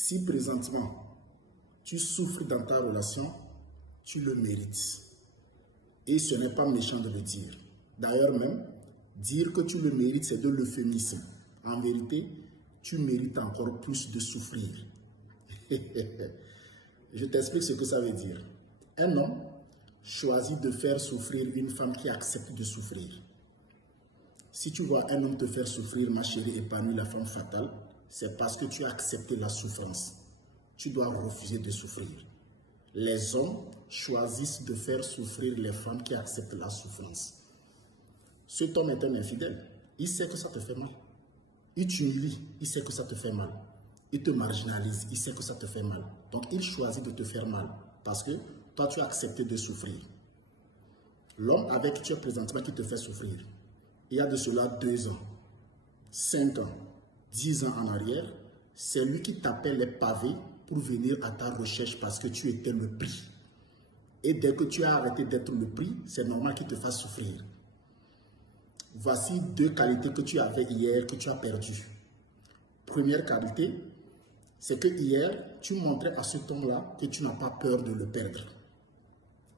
Si présentement, tu souffres dans ta relation, tu le mérites. Et ce n'est pas méchant de le dire. D'ailleurs même, dire que tu le mérites, c'est de l'euphémisme. En vérité, tu mérites encore plus de souffrir. Je t'explique ce que ça veut dire. Un homme choisit de faire souffrir une femme qui accepte de souffrir. Si tu vois un homme te faire souffrir, ma chérie épanouie, la femme fatale, c'est parce que tu as accepté la souffrance. Tu dois refuser de souffrir. Les hommes choisissent de faire souffrir les femmes qui acceptent la souffrance. Cet homme est un infidèle. Il sait que ça te fait mal. Il t'humilie, il sait que ça te fait mal. Il te marginalise, il sait que ça te fait mal. Donc il choisit de te faire mal parce que toi tu as accepté de souffrir. L'homme avec qui tu es présentement qui te fait souffrir, il y a de cela 2 ans, 5 ans, 10 ans en arrière, c'est lui qui t'appelle les pavés pour venir à ta recherche parce que tu étais le prix. Et dès que tu as arrêté d'être le prix, c'est normal qu'il te fasse souffrir. Voici 2 qualités que tu avais hier que tu as perdues. Première qualité, c'est que hier, tu montrais à cet homme-là que tu n'as pas peur de le perdre.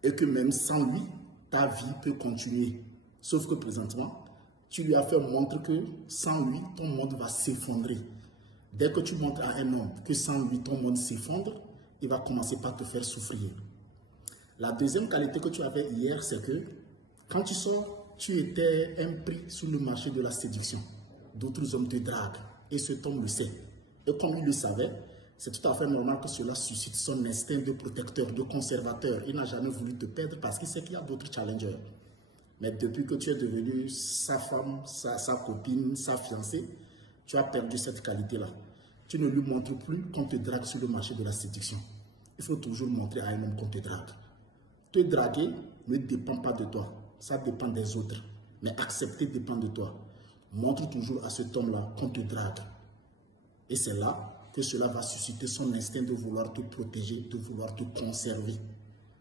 Et que même sans lui, ta vie peut continuer. Sauf que présentement, tu lui as fait montrer que sans lui, ton monde va s'effondrer. Dès que tu montres à un homme que sans lui, ton monde s'effondre, il va commencer par te faire souffrir. La deuxième qualité que tu avais hier, c'est que quand tu sors, tu étais un prix sur le marché de la séduction. D'autres hommes te draguent et cet homme le sait. Et comme il le savait, c'est tout à fait normal que cela suscite son instinct de protecteur, de conservateur. Il n'a jamais voulu te perdre parce qu'il sait qu'il y a d'autres challengers. Mais depuis que tu es devenu sa femme, sa copine, sa fiancée, tu as perdu cette qualité-là. Tu ne lui montres plus qu'on te drague sur le marché de la séduction. Il faut toujours montrer à un homme qu'on te drague. Te draguer ne dépend pas de toi, ça dépend des autres. Mais accepter dépend de toi. Montre toujours à cet homme-là qu'on te drague. Et c'est là que cela va susciter son instinct de vouloir te protéger, de vouloir te conserver.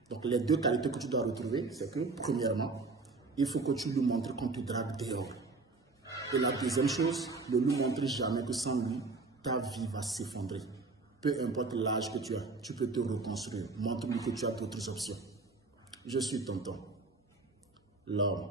Donc les 2 qualités que tu dois retrouver, c'est que premièrement, il faut que tu lui montres qu'on te drague dehors. Et la deuxième chose, ne lui montre jamais que sans lui, ta vie va s'effondrer. Peu importe l'âge que tu as, tu peux te reconstruire. Montre-lui que tu as d'autres options. Je suis tonton. L'homme.